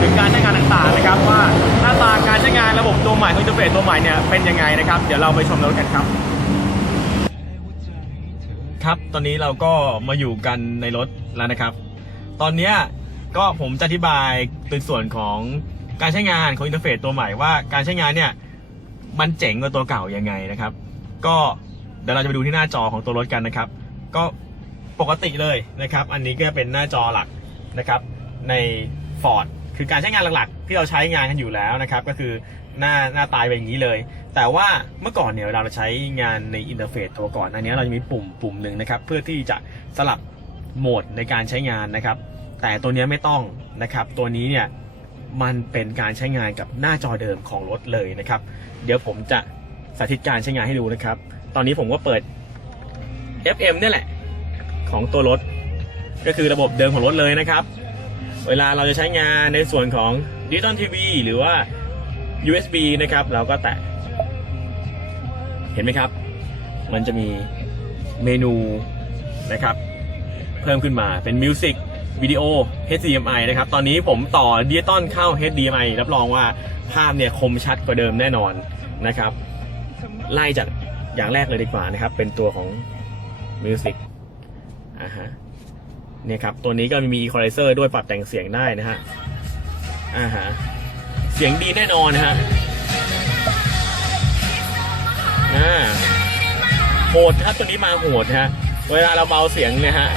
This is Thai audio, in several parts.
ถึงการใช้งานต่างๆนะครับ ว่าหน้าตาการใช้งานระบบตัวใหม่ของอินเทอร์เฟซตัวใหม่เนี่ยเป็นยังไงนะครับเดี๋ยวเราไปชมรถกันครับ ครับตอนนี้เราก็มาอยู่กันในรถแล้วนะครับ ตอนนี้ก็ผมจะอธิบายในส่วนของการใช้งานของอินเทอร์เฟซตัวใหม่ว่าการใช้งานเนี่ยมันเจ๋งกว่าตัวเก่ายังไงนะครับ ก็เดี๋ยวเราจะไปดูที่หน้าจอของตัวรถกันนะครับ ก็ปกติเลยนะครับ อันนี้ก็เป็นหน้าจอหลักนะครับ ใน Ford คือการใช้งานหลักๆ ที่เราใช้งานกันอยู่แล้วนะครับ ก็คือหน้าหน้าตายเป็นอย่างนี้เลย แต่ว่าเมื่อก่อนเนี่ยเวลาเราใช้งานในอินเทอร์เฟซตัวก่อนอันนี้เราจะมีปุ่มปุ่มหนึ่งนะครับเพื่อที่จะสลับโหมดในการใช้งานนะครับ แต่ตัวนี้ไม่ต้องนะครับ ตัวนี้เนี่ยมันเป็นการใช้งานกับหน้าจอเดิมของรถเลยนะครับ เดี๋ยวผมจะสาธิตการใช้งานให้ดูนะครับ ตอนนี้ผมก็เปิด FM เนี่ยแหละ ของตัวรถ ก็คือระบบเดิมของรถเลยนะครับ เวลาเราจะใช้งานในส่วนของดิจิตอลทีวีหรือว่า USB นะครับ เราก็แตะ เห็นไหมครับ มันจะมีเมนูนะครับ เพิ่มขึ้นมาเป็นมิวสิกวิดีโอ HDMI นะครับ ตอนนี้ผมต่อดิจิตอลเข้า HDMI รับรองว่าภาพเนี่ยคมชัดกว่าเดิมแน่นอนนะครับ ไล่จากอย่างแรกเลยดีกว่านะครับ เป็นตัวของมิวสิกอ่าฮะ เนี่ยครับ ตัวนี้ก็มี equalizer ด้วยปรับแต่งเสียงได้นะฮะอ่าฮะเสียงดีแน่นอนนะฮะอ่าโหดครับตัวนี้มาโหดฮะ เวลาเราเบาเสียงเนี่ยฮะ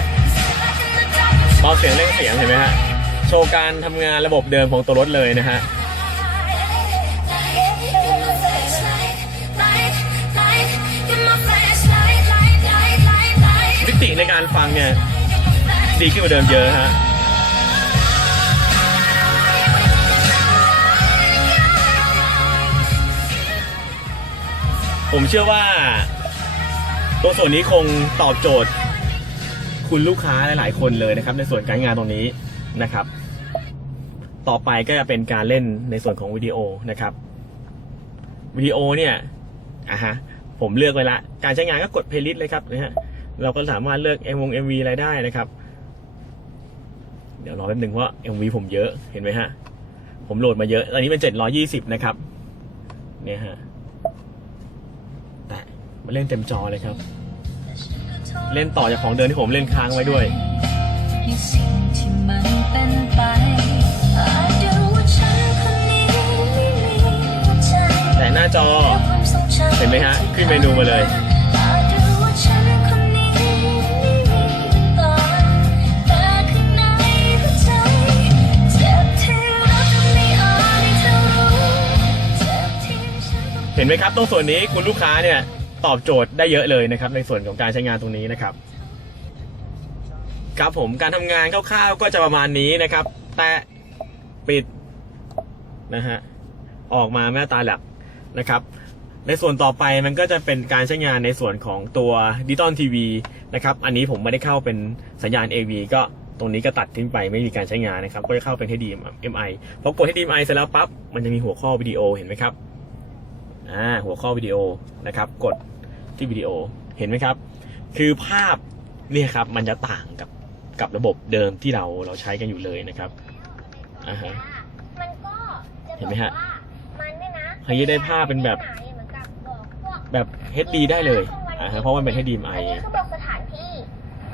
เบาเสียงเร่งเสียงเห็นไหมฮะโชว์การทำงานระบบเดิมของตัวรถเลยนะฮะมิติในการฟังเนี่ย ดีขึ้นกว่าเดิมเยอะฮะผมเชื่อว่าตัวส่วนนี้คงตอบโจทย์ คุณลูกค้าหลายๆ คนเลยนะครับ ในส่วนการงานตรงนี้นะครับ ต่อไปก็จะเป็นการเล่นในส่วนของวิดีโอนะครับวิดีโอเนี่ยอะฮะผมเลือกไว้ละ การใช้งานก็กดเพลย์ลิสต์เลยครับนะฮะเราก็สามารถเลือก M วง MV อะไรได้นะครับ เดี๋ยวรอแป๊บนึงเพราะ MV ผมเยอะเห็นไหมฮะ ผมโหลดมาเยอะอันนี้เป็น720นะครับ เนี่ยฮะแต่มาเล่นเต็มจอเลยครับ เล่นต่อจากของเดิมที่ผมเล่นค้างไว้ด้วยแต่หน้าจอ เห็นไหมฮะ ขึ้นเมนูมาเลย ห็นไหมครับตรงส่วนนี้คุณลูกค้าเนี่ยตอบโจทย์ได้เยอะเลยนะครับ ในส่วนของการใช้งานตรงนี้นะครับ ครับผมการทำงานคร่าวๆก็จะประมาณนี้นะครับ แต่ปิดนะฮะออกมาแม่ตาหลักนะครับ ในส่วนต่อไปมันก็จะเป็นการใช้งานในส่วนของตัวดิจิตอลทีวีนะครับ อันนี้ผมไม่ได้เข้าเป็นสัญญาณ AV ก็ตรงนี้ก็ตัดทิ้งไปไม่มีการใช้งานนะครับ ก็จะเข้าเป็น HDMI พอกด HDMI เสร็จแล้วปั๊บมันจะมีหัวข้อวิดีโอเห็นไหมครับ อ่าหัวข้อวิดีโอนะครับ กดที่วิดีโอเห็นไหมครับ คือภาพเนี่ยครับมันจะต่างกับกับระบบเดิมที่เราเราใช้กันอยู่เลยนะครับอ่าฮะมันก็จะเห็นไหมฮะบอกว่ามันเนี่ยนะเฮ้ยได้ภาพเป็นแบบไหเหมือนกับบอกพวกแบบ HD ได้เลยอ่าฮะเพราะมันเป็น HDMI อันนี้คือบอกสถานที่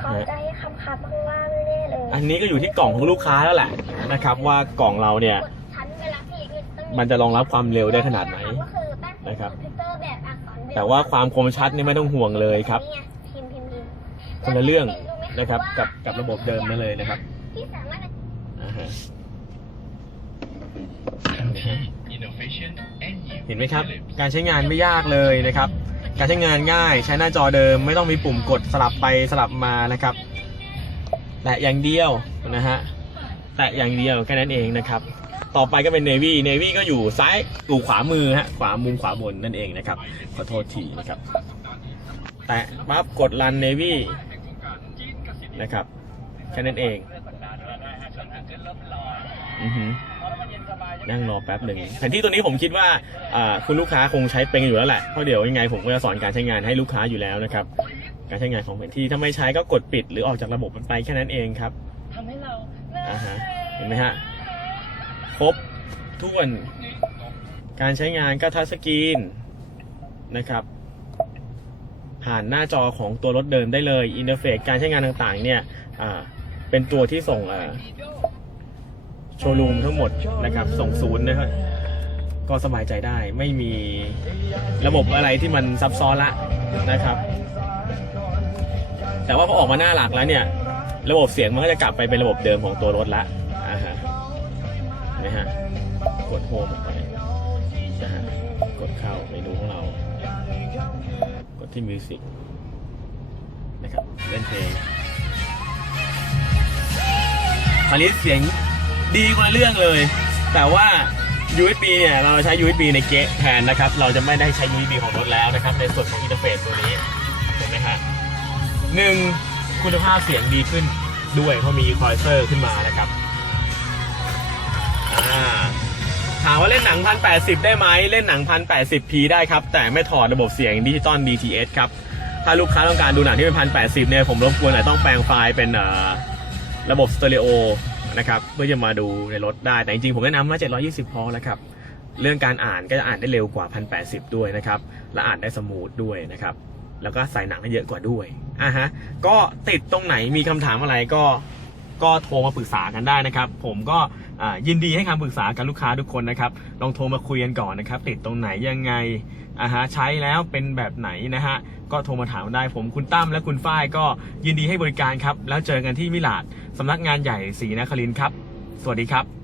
เขาจะให้คำคำๆข้างล่างไม่ได้เลย อันนี้ก็อยู่ที่กล่องของลูกค้าแล้วแหละนะครับ ว่ากล่องเราเนี่ยกดชั้นเวลาพี่คือต้องมันจะรองรับความเร็วได้ขนาดไหนก็คือแป้ง นะครับคอมพิวเตอร์แบบอักษรเบลแต่ว่าความคมชัดนี่ไม่ต้องห่วงเลยครับนี่ไงพิมพ์พิมพ์พิมพ์คนละเรื่องแล้วพี่นะครับว่ากับกับระบบเดิมนั่นเลยนะครับที่สามารถอ่าฮะ Innovation and new เห็นไหมครับ Philips การใช้งานไม่ยากเลยนะครับ การใช้งานง่ายใช้หน้าจอเดิมไม่ต้องมีปุ่มกดสลับไปสลับมานะครับ แตะอย่างเดียวนะฮะแตะอย่างเดียวแค่นั้นเองนะครับ ต่อไปก็เป็น Navy Navy ก็อยู่ซ้ายอยู่ขวามือฮะขวามุมขวาบนนั่นเองนะครับขอโทษทีนะครับแตะปั๊บกดรัน Navy นะครับแค่นั้นเองอือหือนั่งรอแป๊บหนึ่งแผนที่ตัวนี้ผมคิดว่าอ่าคุณลูกค้าคงใช้เป็นกันอยู่แล้วแหละเพราะเดี๋ยวยังไงผมก็จะสอนการใช้งานให้ลูกค้าอยู่แล้วนะครับ การใช้งานของแผนที่ถ้าไม่ใช้ก็กดปิดหรือออกจากระบบมันไปแค่นั้นเองครับทำให้เราอ่าฮะเห็นไหมฮะ ครบถ้วน การใช้งานก็ทัชสกรีนนะครับ ผ่านหน้าจอของตัวรถเดิมได้เลยอินเทอร์เฟซการใช้งานต่างๆเนี่ยอ่าเป็นตัวที่ส่งโชว์รูมทั้งหมดนะครับ ส่งศูนย์นะครับก็สบายใจได้ไม่มีระบบอะไรที่มันซับซ้อนละนะครับ แต่ว่าพอออกมาหน้าหลักแล้วเนี่ย ระบบเสียงมันก็จะกลับไปเป็นระบบเดิมของตัวรถละ กดโฮมออกไปนะฮะกดเข้าเมนูของเรา กดที่มิวสิกนะครับเล่นเพลงคราวนี้เสียงดีกว่าเรื่องเลย แต่ว่า USB เนี่ยเราใช้ USB ในเกะแทนนะครับ เราจะไม่ได้ใช้ USB ของรถแล้วนะครับ ในส่วนของอินเทอร์เฟซตัวนี้เห็นไหมฮะหนึ่งคุณภาพเสียงดีขึ้นด้วยเพราะมีคอยเซอร์ขึ้นมานะครับ อ่าามว่าเล่นหนัง 1080 ได้ไหมเล่นหนัง 1080p ได้ครับ แต่ไม่ถอดระบบเสียงดิจิตอล DTS ครับ ถ้าลูกค้าต้องการดูหนังที่เป็น 1080 เนี่ย ผมรบกวนหน่อยต้องแปลงไฟล์เป็นระบบสเตอริโอนะครับเพื่อจะมาดูในรถได้ แต่จริงๆ ผมแนะนำว่า 720 พอแล้วครับเรื่องการอ่านก็จะอ่านได้เร็วกว่า 1080 ด้วยนะครับ และอ่านได้สมูทด้วยนะครับ แล้วก็ใส่หนังได้เยอะกว่าด้วยอะฮะ ก็ติดตรงไหนมีคำถามอะไรก็ ก็โทรมาปรึกษากันได้นะครับ ผมก็ยินดีให้คำปรึกษากับลูกค้าทุกคนนะครับ ลองโทรมาคุยกันก่อนนะครับ ติดตรงไหนยังไงอ่าฮะใช้แล้วเป็นแบบไหนนะฮะก็โทรมาถามได้ผมคุณตั้มและคุณฝ้ายก็ยินดีให้บริการครับ แล้วเจอกันที่มิลาดสำนักงานใหญ่ศรีนครินทร์ครับ สวัสดีครับ